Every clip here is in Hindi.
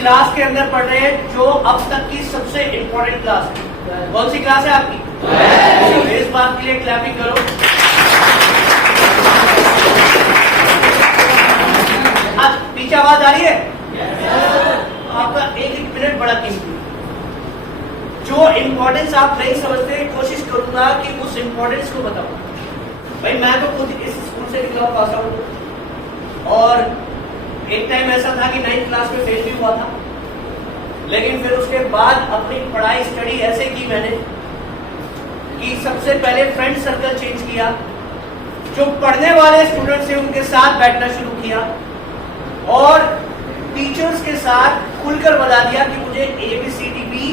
क्लास के अंदर पढ़ रहे हैं जो अब तक की सबसे इंपॉर्टेंट क्लास है। कौन सी क्लास है आपकी? इस बात के लिए क्लैपिंग करो। आज पीछे आवाज आ रही है? आपका एक एक मिनट बड़ा कीमती। जो इंपॉर्टेंस आप नहीं समझते कोशिश करूंगा कि उस इंपॉर्टेंस को बताऊं। भाई मैं तो खुद इस स्कूल से निकला पास आउट, और एक टाइम ऐसा था कि 9th क्लास में फेल भी हुआ था, लेकिन फिर उसके बाद अपनी पढ़ाई स्टडी ऐसे की मैंने कि सबसे पहले फ्रेंड सर्कल चेंज किया, जो पढ़ने वाले स्टूडेंट थे उनके साथ बैठना शुरू किया, और टीचर्स के साथ खुलकर बता दिया कि मुझे ABCD भी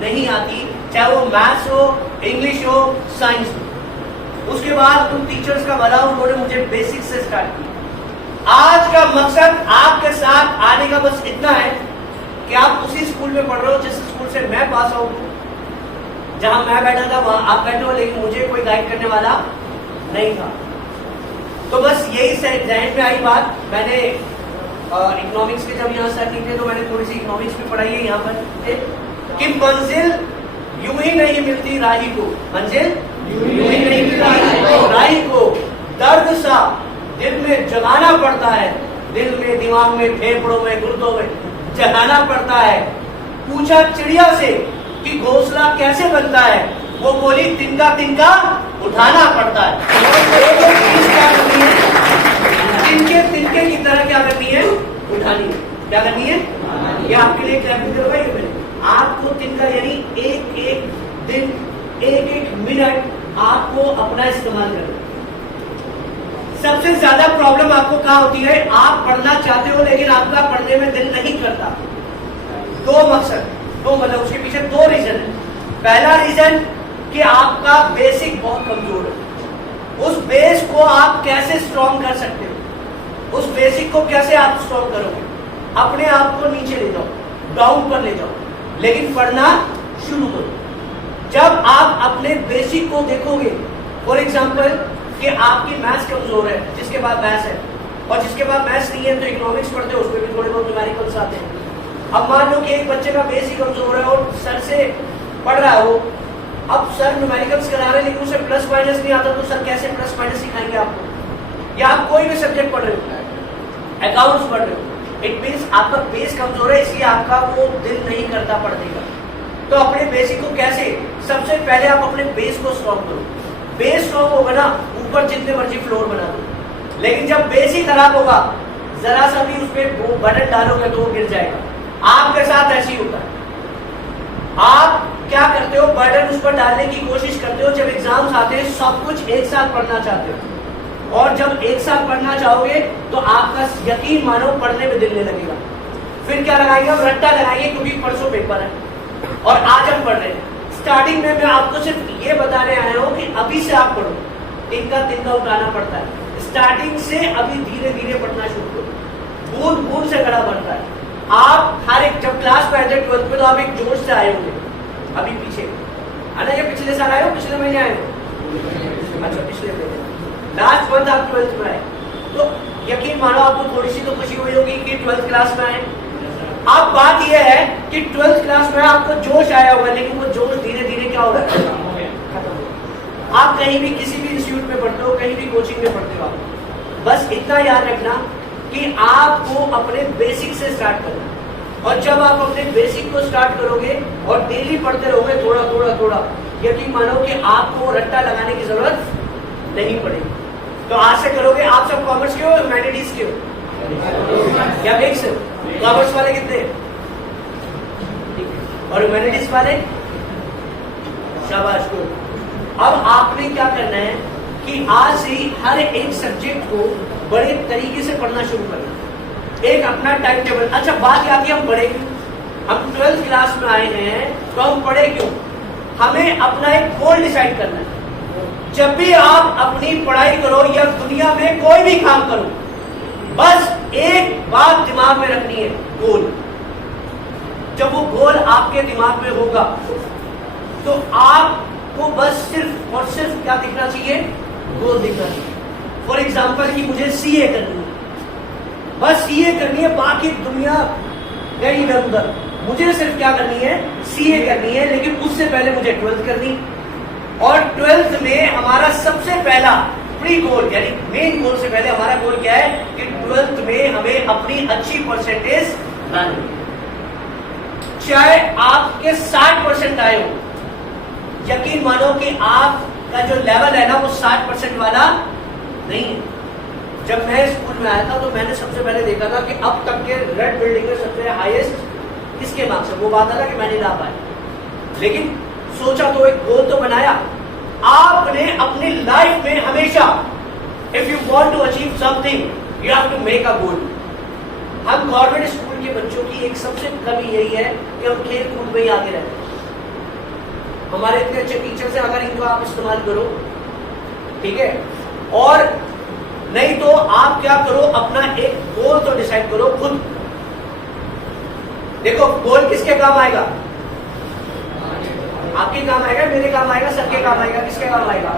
नहीं आती, चाहे वो मैथ्स हो, इंग्लिश हो, साइंस हो। उसके बाद उन टीचर्स का भला उन्होंने मुझे बेसिक से स्टार्ट किया। आज का मकसद आपके साथ आने का बस इतना है कि आप उसी स्कूल में पढ़ रहे हो जिस स्कूल से मैं पास आउट हूं। जहां मैं बैठा था वहां आप बैठे हो, लेकिन मुझे कोई गाइड करने वाला नहीं था। तो बस यही जहन में आई बात। मैंने इकोनॉमिक्स के जब यहाँ सर नहीं थे तो मैंने थोड़ी सी इकोनॉमिक्स भी पढ़ाई है यहाँ पर कि मंजिल यूं ही नहीं मिलती राही को, मंजिल यूं ही नहीं मिलती राही को, दर्द सा दिल में जगाना पड़ता है, दिल में, दिमाग में, फेफड़ों में, गुर्दों में जगाना पड़ता है। पूछा चिड़िया से कि घोंसला कैसे बनता है, वो बोली तिनका तिनका उठाना पड़ता है। तिनके तिनके की तरह क्या करनी है? उठानी। क्या करनी है? ये आपके लिए क्लैपिंग करो भाई। आपको तिनका यानी एक एक दिन, एक एक मिनट आपको अपना इस्तेमाल करना। सबसे ज्यादा प्रॉब्लम आपको कहां होती है? आप पढ़ना चाहते हो लेकिन आपका पढ़ने में दिल नहीं करता। दो मकसद, दो मतलब उसके पीछे दो रीजन है। पहला रीजन कि आपका बेसिक बहुत कमजोर है। उस बेस को आप कैसे स्ट्रॉन्ग कर सकते हो? उस बेसिक को कैसे आप स्ट्रॉन्ग करोगे? अपने आप को नीचे ले जाओ, डाउन पर ले जाओ, लेकिन पढ़ना शुरू करो। जब आप अपने बेसिक को देखोगे, फॉर एग्जाम्पल कि आपकी मैथ्स कमजोर है, जिसके बाद मैथ्स है, और जिसके बाद मैथ्स नहीं है तो इकोनॉमिक्स पढ़ते हो, उसमें भी थोड़े बहुत न्यूमेरिकल्स आते हैं। अब मान लो कि एक बच्चे का बेस ही कमजोर है और सर से पढ़ रहा हो, अब सर न्यूमेरिकल्स करा रहे हैं लेकिन उसे प्लस माइनस नहीं आता, तो सर कैसे प्लस माइनस सिखाएंगे आपको? या आप कोई भी सब्जेक्ट पढ़ रहे हो, अकाउंट्स पढ़ रहे हो, इट मीन्स आपका बेस कमजोर है, इसलिए आपका वो दिल नहीं करता पढ़ने का। तो अपने बेसिक को कैसे? सबसे पहले आप अपने बेस को स्ट्रॉन्ग करो। बेस स्ट्रॉन्ग होगा ना, ऊपर जितने मर्जी फ्लोर बना दो, लेकिन जब बेस ही खराब होगा, जरा सा भी उस पर बटन डालोगे तो वो गिर जाएगा। आपके साथ ऐसे ही होता है। आप क्या करते हो? बटन उस पर डालने की कोशिश करते हो, जब एग्जाम्स आते हैं सब कुछ एक साथ पढ़ना चाहते हो, और जब एक साथ पढ़ना चाहोगे तो आपका यकीन मानो पढ़ने में दिल नहीं लगेगा। फिर क्या लगाएंगे? हम रट्टा लगाएंगे क्योंकि परसों पेपर है और आज हम पढ़ रहे हैं। स्टार्टिंग में मैं आपको सिर्फ ये बताने आया हूं कि अभी से आप पढ़ो, तिनका तिनका उठाना पड़ता है। स्टार्टिंग से अभी धीरे धीरे पढ़ना शुरू करो, बूंद बूंद से गड़ा बढ़ता है। आप हर एक जब क्लास में आए थे 12th में तो आप एक जोश से आए होंगे, अभी पीछे आना, ये पिछले साल आए हो, पिछले महीने आए हो? अच्छा, पिछले महीने लास्ट मंथ आप 12th में आए, तो यकीन मानो आपको थोड़ी सी तो खुशी हुई होगी कि 12th क्लास में आए। अब बात यह है कि 12th क्लास में आपको जोश आया होगा, लेकिन वो जोश धीरे धीरे क्या होगा? खत्म होगा। आप कहीं भी किसी भी इंस्टीट्यूट में पढ़ते हो, कहीं भी कोचिंग में पढ़ते हो, बस इतना याद रखना कि आपको अपने बेसिक से स्टार्ट करना है। और जब आप अपने बेसिक को स्टार्ट करोगे और डेली पढ़ते रहोगे थोड़ा थोड़ा थोड़ा, यकीन मानो कि आपको रट्टा लगाने की जरूरत नहीं पड़ेगी। तो आज से करोगे। आप सब कॉमर्स के हो, ह्यूमैनिटीज के हो, क्या मिक्स है? कॉमर्स वाले कितने और ह्यूमैनिटीज वाले? शाबाश को। अब आपने क्या करना है कि आज से ही हर एक सब्जेक्ट को बड़े तरीके से पढ़ना शुरू करना, एक अपना टाइम टेबल। अच्छा, बात क्या थी? हम पढ़े क्यों? हम 12th क्लास में आए हैं तो हम पढ़े क्यों? हमें अपना एक गोल डिसाइड करना है। जब भी आप अपनी पढ़ाई करो या दुनिया में कोई भी काम करो, बस एक बात दिमाग में रखनी है, गोल। जब वो गोल आपके दिमाग में होगा तो आपको बस सिर्फ और सिर्फ क्या दिखना चाहिए? गोल दिखना चाहिए। फॉर एग्जाम्पल कि मुझे CA करनी है, बस CA करनी है, बाकी दुनिया गई इधर उधर, मुझे सिर्फ क्या करनी है, सीए करनी है, लेकिन उससे पहले मुझे 12th करनी। और 12th में हमारा सबसे पहला प्री गोल यानी मेन गोल से पहले हमारा गोल क्या है कि 12th में हमें अपनी अच्छी परसेंटेज लानी, चाहे आपके 60% आए हो। यकीन मानो कि आपका जो लेवल है ना वो 60% वाला नहीं है। जब मैं स्कूल में आया था तो मैंने सबसे पहले देखा था कि अब तक के रेड बिल्डिंग में सबसे हाईएस्ट किसके मार्क्स है। वो बात है ना कि मैं नहीं ला पाया, लेकिन सोचा तो एक गोल तो बनाया। आपने अपनी लाइफ में हमेशा if you want to achieve something you have to make a goal. हम गवर्नमेंट स्कूल के बच्चों की एक सबसे कमी यही है कि हम खेल कूद में ही आगे रहते हैं। हमारे इतने अच्छे टीचर से अगर इनको आप इस्तेमाल करो, ठीक है, और नहीं तो आप क्या करो, अपना एक गोल तो डिसाइड करो खुद। देखो गोल किसके काम आएगा, आपके काम आएगा, मेरे काम आएगा, सबके काम आएगा। किसके काम आएगा?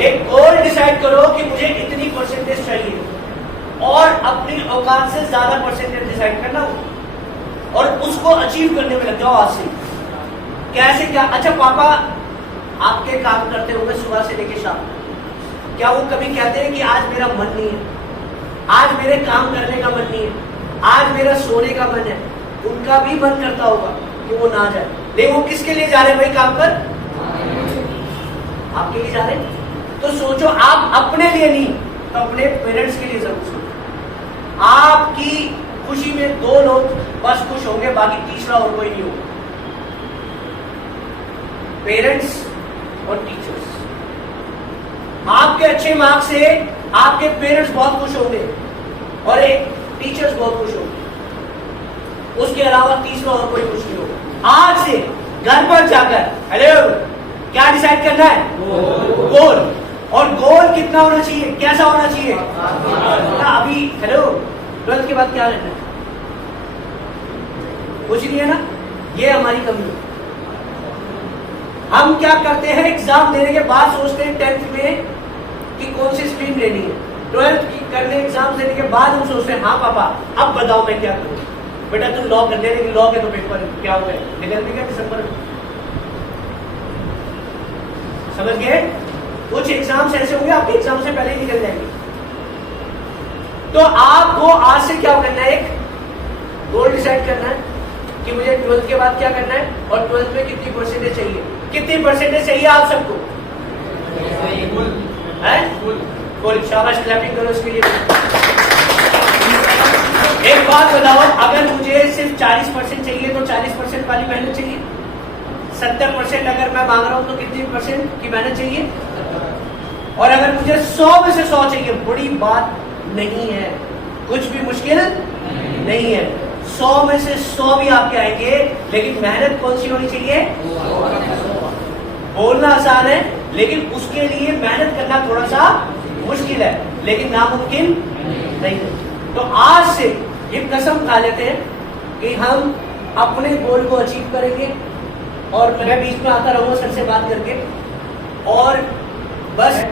एक गोल डिसाइड करो कि मुझे इतनी परसेंटेज चाहिए और अपनी औकात से ज्यादा परसेंटेज डिसाइड करना हो और उसको अचीव करने में लग जाओ आज से। कैसे क्या? अच्छा पापा आपके काम करते होंगे सुबह से लेकर शाम, क्या वो कभी कहते हैं कि आज मेरा मन नहीं है, आज मेरे काम करने का मन नहीं है, आज मेरा सोने का मन है? उनका भी मन करता होगा कि वो ना जाए, लेकिन वो किसके लिए जा रहे हैं भाई काम पर? आपके लिए जा रहे हैं। तो सोचो आप अपने लिए नहीं तो अपने पेरेंट्स के लिए जरूर सोचो। आपकी खुशी में 2 लोग बस खुश होंगे, बाकी तीसरा और कोई नहीं होगा, पेरेंट्स और टीचर्स। आपके अच्छे मार्क्स से आपके पेरेंट्स बहुत खुश होंगे और एक टीचर्स बहुत खुश होंगे, उसके अलावा तीसरा और कोई खुश नहीं होगा। आज से घर पर जाकर हेलो क्या डिसाइड करना है? गोल। और गोल कितना होना चाहिए, कैसा होना चाहिए? अभी हेलो 12th के बाद क्या लेना है? कुछ नहीं है ना। ये हमारी कमी है। हम क्या करते हैं, एग्जाम देने के बाद सोचते हैं 10th में कि कौन सी स्ट्रीम लेनी है। 12th की करने एग्जाम देने के बाद हम सोचते हैं हाँ पापा अब बताओ मैं क्या करूं। बेटा तुम लॉ कर ले, लेकिन लॉ के तो पेपर क्या हुए निकल भी गया दिसंबर में, समझ गए? कुछ एग्जाम्स ऐसे होंगे आपके एग्जाम से पहले ही निकल जाएंगे। तो आपको आज से क्या करना है, एक गोल डिसाइड करना है कि मुझे 12th के बाद क्या करना है और 12th में कितनी परसेंटेज चाहिए। कितनी परसेंटेज चाहिए आप सबको? फुल। शाबाश, क्लैपिंग करो इसके लिए। एक बात बताओ, अगर मुझे सिर्फ 40% चाहिए तो 40% वाली मेहनत चाहिए। 70% अगर मैं मांग रहा हूं तो कितनी परसेंट की मेहनत चाहिए? और अगर मुझे 100 में से 100 चाहिए, बड़ी बात नहीं है, कुछ भी मुश्किल नहीं है। 100 में से 100 भी आपके आएंगे, लेकिन मेहनत कौन सी होनी चाहिए? बोलना आसान है, लेकिन उसके लिए मेहनत करना थोड़ा सा मुश्किल है, लेकिन नामुमकिन नहीं है। तो आज से ये कसम खा लेते हैं कि हम अपने गोल को अचीव करेंगे। और मैं बीच में आता रहूंगा सर से बात करके, और बस